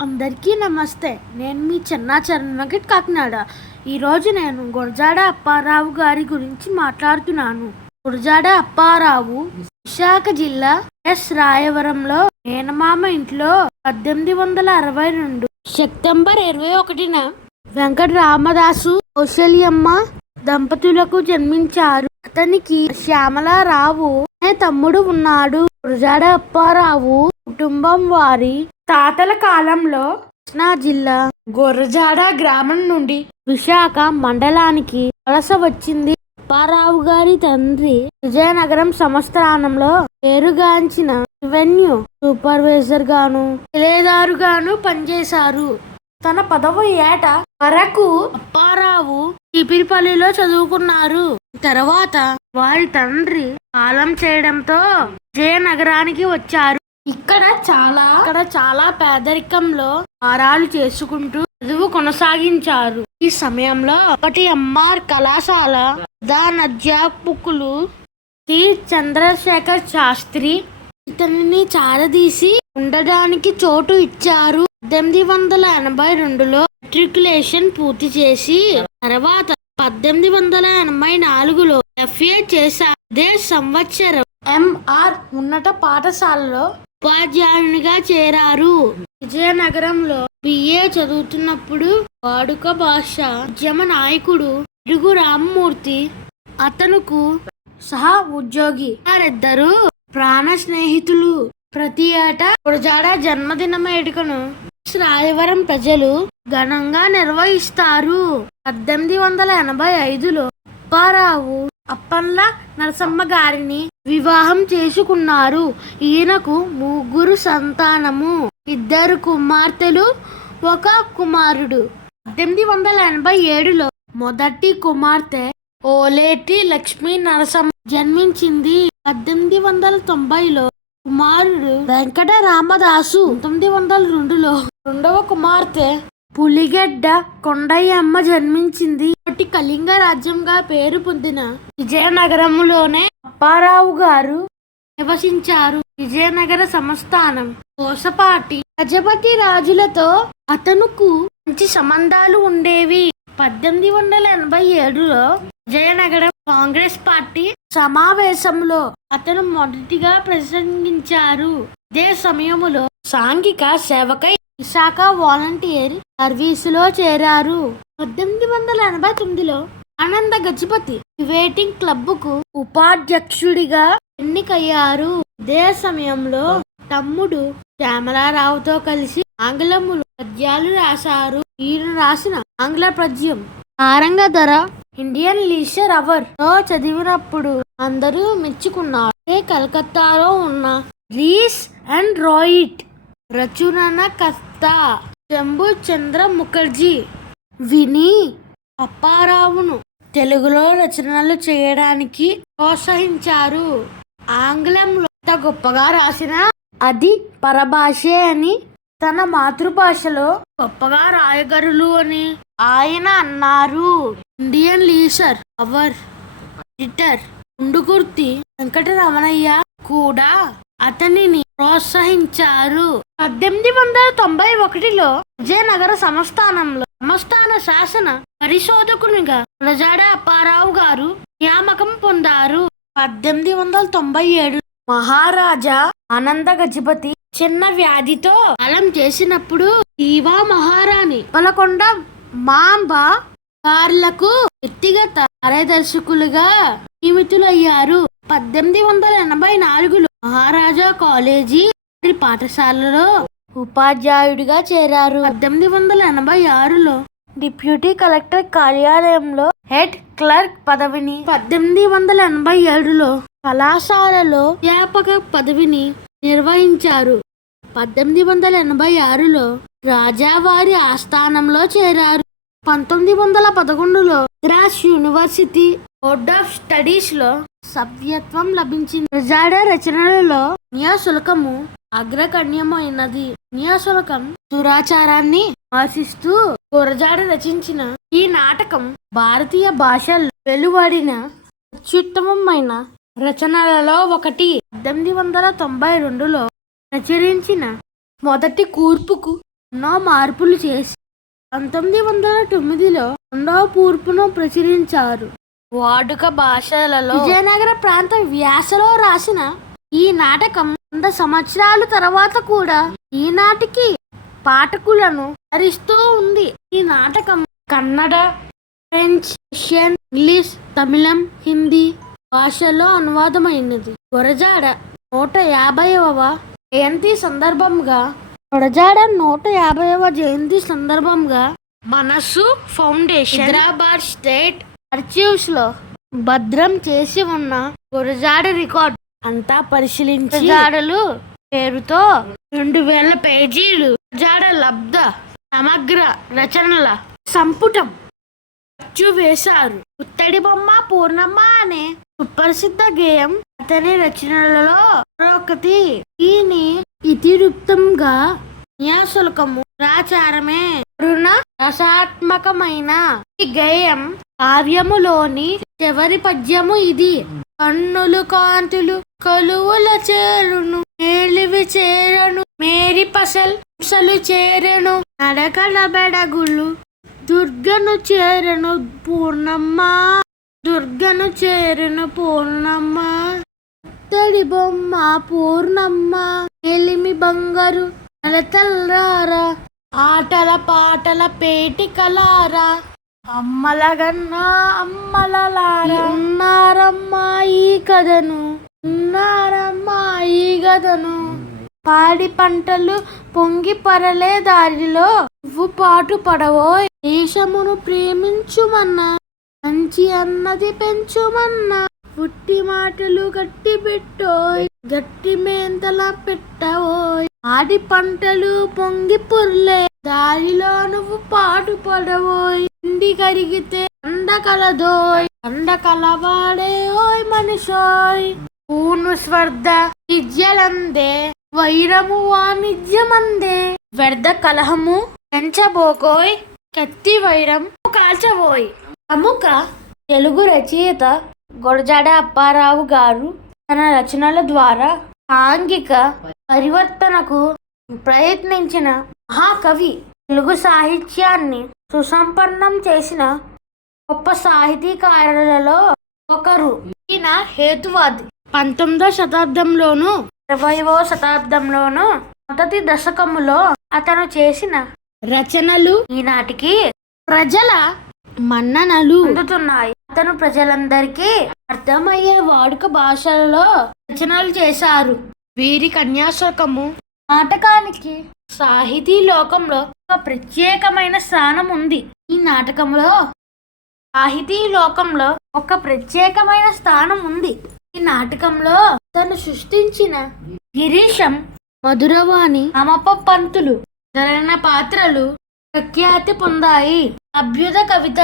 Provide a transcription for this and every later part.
అందరికీ నమస్తే. నేను మీ చిన్నా చరణ్ కాకినాడ. ఈరోజు నేను గురజాడ అప్పారావు గారి గురించి మాట్లాడుతున్నాను. గురజాడ అప్పారావు విశాఖ జిల్లా ఎస్ రాయవరంలో మేనమామ ఇంట్లో 1862 సెప్టెంబర్ 21న వెంకట రామదాసు కౌశల్యమ్మ దంపతులకు జన్మించారు. అతనికి శ్యామలారావు అనే తమ్ముడు ఉన్నాడు. గురజాడ అప్పారావు కుటుంబం వారి తాతల కాలంలో కృష్ణా జిల్లా గురజాడ గ్రామం నుండి విశాఖ మండలానికి వలస వచ్చింది. అప్పారావు గారి తండ్రి విజయనగరం సంస్థానంలో పేరుగాంచిన రెవెన్యూ సూపర్వైజర్ గాను శిలేదారుగాను పనిచేశారు. తన 10వ ఏట వరకు అప్పారావు చీపిరిపల్లిలో చదువుకున్నారు. తర్వాత వారి తండ్రి కాలం చేయడంతో విజయనగరానికి వచ్చారు. ఇక్కడ చాలా పేదరికంలో ఆరాలు చేసుకుంటూ చదువు కొనసాగించారు. ఈ సమయంలో ఒకటి ఎంఆర్ కళాశాల ప్రధాన అధ్యాపకులు శ్రీ చంద్రశేఖర్ శాస్త్రి ఇతనిని చారదీసి ఉండడానికి చోటు ఇచ్చారు. 1882లో మెట్రికులేషన్ పూర్తి చేసి తర్వాత 1884లో FA చేశారు. అదే సంవత్సరం ఎంఆర్ ఉన్నత పాఠశాలలో ఉపాధ్యాయునిగా చేరారు. విజయనగరంలో BA చదువుతున్నప్పుడు వాడుక భాష ఉద్యమ నాయకుడు పిడుగు రామ్మూర్తి అతనుకు సహా ఉద్యోగి. వారిద్దరూ ప్రాణ స్నేహితులు. ప్రతి ఏటా గురజాడ జన్మదిన వేడుకను రాయవరం ప్రజలు ఘనంగా నిర్వహిస్తారు. 1885లో అప్పారావు అప్పన్ల నరసమ్మ గారిని వివాహం చేసుకున్నారు. ఈయనకు 3 సంతానము, 2 కుమార్తెలు, 1 కుమారుడు. 1887లో మొదటి కుమార్తె ఓలేటి లక్ష్మీ నరసమ్మ జన్మించింది. 1890లో కుమారుడు వెంకట రామదాసు, 1902లో రెండవ కుమార్తె పులిగెడ్డ కొండయ్యమ్మ జన్మించింది. కళింగ రాజ్యంగా పేరు పొందిన విజయనగరంలోనే అప్పారావు గారు నివసించారు. విజయనగర సంస్థానం కోసపాటి గజపతి రాజులతో అతనుకు మంచి సంబంధాలు ఉండేవి. 1887లో విజయనగరం కాంగ్రెస్ పార్టీ సమావేశంలో అతను మొదటిగా ప్రసంగించారు. ఇదే సమయంలో సాంఘిక సేవకై విశాఖ వాలంటీర్ సర్వీసులో చేరారు. 1889లో ఆనంద గజపతి డిబేటింగ్ క్లబ్కు ఉపాధ్యక్షుడిగా ఎన్నికయ్యారు. ఇదే సమయంలో తమ్ముడు శ్యామలారావుతో కలిసి ఆంగ్లములు పద్యాలు రాశారు. ఈయన రాసిన ఆంగ్ల పద్యం తారంగధర ఇండియన్ లీజర్ అవర్ తో చదివినప్పుడు అందరూ మెచ్చుకున్నారు. కలకత్తాలో ఉన్న రీస్ అండ్ రాయిట్ రచనకర్త శంభు చంద్ర ముఖర్జీ విని అప్పారావును తెలుగులో రచనలు చేయడానికి ప్రోత్సహించారు. ఆంగ్లంలో ఎంత గొప్పగా రాసినా అది పరభాషే అని, తన మాతృభాషలో గొప్పగా రాయగలరు అని ఆయన అన్నారు. Indian leisure hour editor Undukurthi Venkataramanayya కూడా అతనిని ప్రోత్సహించారు. 1891లో విజయనగర సంస్థానంలో సంస్థాన శాసన పరిశోధకునిగా గురజాడ అప్పారావు గారు నియామకం పొందారు. 1897 మహారాజా ఆనంద గజపతి చిన్న వ్యాధితో కాలం చేసినప్పుడు ఈవా మహారాణి పలకొండ మాంబ గార్లకు వ్యక్తిగత కార్యదర్శకులుగా నియమితులయ్యారు. 1884లో మహారాజా కాలేజీ పాఠశాలలో ఉపాధ్యాయుడిగా చేరారు. 1886లో డిప్యూటీ కలెక్టర్ కార్యాలయంలో హెడ్ క్లర్క్ పదవిని, 1887లో కళాశాలలో అధ్యాపక పదవిని నిర్వహించారు. 1886లో రాజావారి ఆస్థానంలో చేరారు. 1911లో Madras university board of studies లో సభ్యత్వం లభించింది. గురజాడ రచనలలో న్యాయశుల్కము అగ్రగణ్యమైనది. న్యాయశుల్కం దురాచారాన్ని విమర్శిస్తూ గురజాడ రచించిన ఈ నాటకం భారతీయ భాషల్లో వెలువడిన అత్యుత్తమమైన రచనలలో ఒకటి. 1892లో ప్రచురించిన మొదటి కూర్పుకు ఎన్నో మార్పులు చేసి 1909లో రెండవ కూర్పును ప్రచురించారు. వాడుక భాషలలో విజయనగర ప్రాంత వ్యాసలో రాసిన ఈ నాటకం 100 సంవత్సరాల తర్వాత కూడా ఈనాటికి పాఠకులను హరిస్తూ ఉంది. ఈ నాటకం కన్నడ, ఫ్రెంచ్, రష్యన్, ఇంగ్లీష్, తమిళం, హిందీ భాషల్లో అనువాదమైనది. గురజాడ 150వ జయంతి సందర్భంగా మనస్సు ఫౌండేషన్ హైదరాబాద్ స్టేట్ ఆర్చీవ్స్ లో భద్రం చేసి ఉన్న గురజాడ రికార్డ్ అంతా పరిశీలించి గురజాడలు పేరుతో 2000 పేజీలు గురజాడ లబ్ధ సమగ్ర రచనల సంపుటం అచ్చు వేశారు. పుత్తడి బొమ్మ పూర్ణమ్మ అనే సుప్రసిద్ధ గేయం అతని రచనలలో ఒకటి. దీని ఇతివృత్తంగా న్యాసులకము రాచారమే కరుణ రసాత్మకమైన ఈ గేయం కావ్యములోని చివరి పద్యము ఇది. కన్నులు కాంతులు కలువుల చేరును మేలివి చేరను మేరి పసలు చేరెను నడకల బెడగులు దుర్గను చేరెను పూర్ణమ్మ దుర్గను చేరెను పూర్ణమ్మ తడి బొమ్మ పూర్ణమ్మ ఎలిమి బంగారు నెలతల్లారా ఆటల పాటల పేటికలారా అమ్మలగన్నా అమ్మలలారా ఉన్నారమ్మా ఈ కథను ఉన్నారమ్మా ఈ గదను పాడి పంటలు పొంగి పరలే దారిలో నువ్వు పాటు పడవోయ్ దేశమును ప్రేమించుమన్నా మంచి అన్నది పెంచుమన్నా పుట్టి మాటలు గట్టి పెట్టోయ్ గట్టి మేంతల పెట్టవోయ్ ఆడి పంటలు పొంగి పొర్లే దారిలో నువ్వు పాటు పడవోయ్ ఇండి కరిగితే అండ కలదోయ్ అండ కలవాడే ఓయ్ మనిషోయ్ పూను స్వర్ధ విద్యలందే వైరము వాణిజ్యమందే వ్యర్థ కలహము పెంచబోకోయ్ కత్తి వైరం కాల్చబోయ్. ప్రముఖ తెలుగు రచయిత గురజాడ అప్పారావు గారు తన రచనల ద్వారా సాంఘిక పరివర్తనకు ప్రయత్నించిన మహాకవి. తెలుగు సాహిత్యాన్ని సుసంపన్నం చేసిన గొప్ప సాహితీకారులలో ఒకరు. ఈయన హేతువాది. 19వ శతాబ్దంలోను 20వ శతాబ్దంలోను మొదటి దశకములో అతను చేసిన రచనలు ఈనాటికి ప్రజల మన్ననలు అందుతున్నాయి. అతను ప్రజలందరికీ అర్థమయ్యే వాడుక భాషలలో రచనలు చేశారు. వీరి కన్యాశుల్కము నాటకానికి సాహితీ లోకంలో ఒక ప్రత్యేకమైన స్థానం ఉంది. ఈ నాటకంలో సాహితీ లోకంలో ఒక ప్రత్యేకమైన స్థానం ఉంది. ఈ నాటకంలో తను సృష్టించిన గిరీశం, మధురవాణి, రామప్ప పంతులు మొదలైన పాత్రలు ప్రఖ్యాతి పొందాయి. అభ్యుద కవిత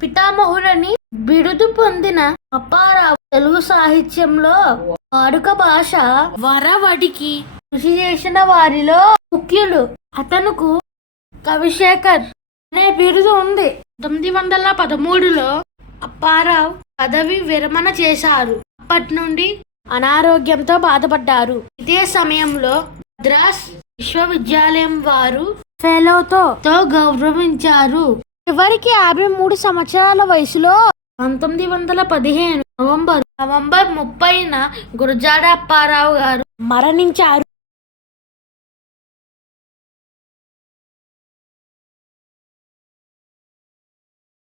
పితామహుడని బిరుదు పొందిన అప్పారావు తెలుగు సాహిత్యంలో వాడుక భాష వరవడికి కృషి చేసిన వారిలో ముఖ్యులు. అతనుకు కవిశేఖర్ అనే బిరుదు ఉంది. 1913లో అప్పారావు పదవి విరమణ చేశారు. అప్పటి నుండి అనారోగ్యంతో బాధపడ్డారు. ఇదే సమయంలో మద్రాస్ విశ్వవిద్యాలయం వారు ఫెలోతో గౌరవించారు. చివరికి 53 సంవత్సరాల వయసులో 1915 నవంబర్ 30న గురజాడ అప్పారావు గారు మరణించారు.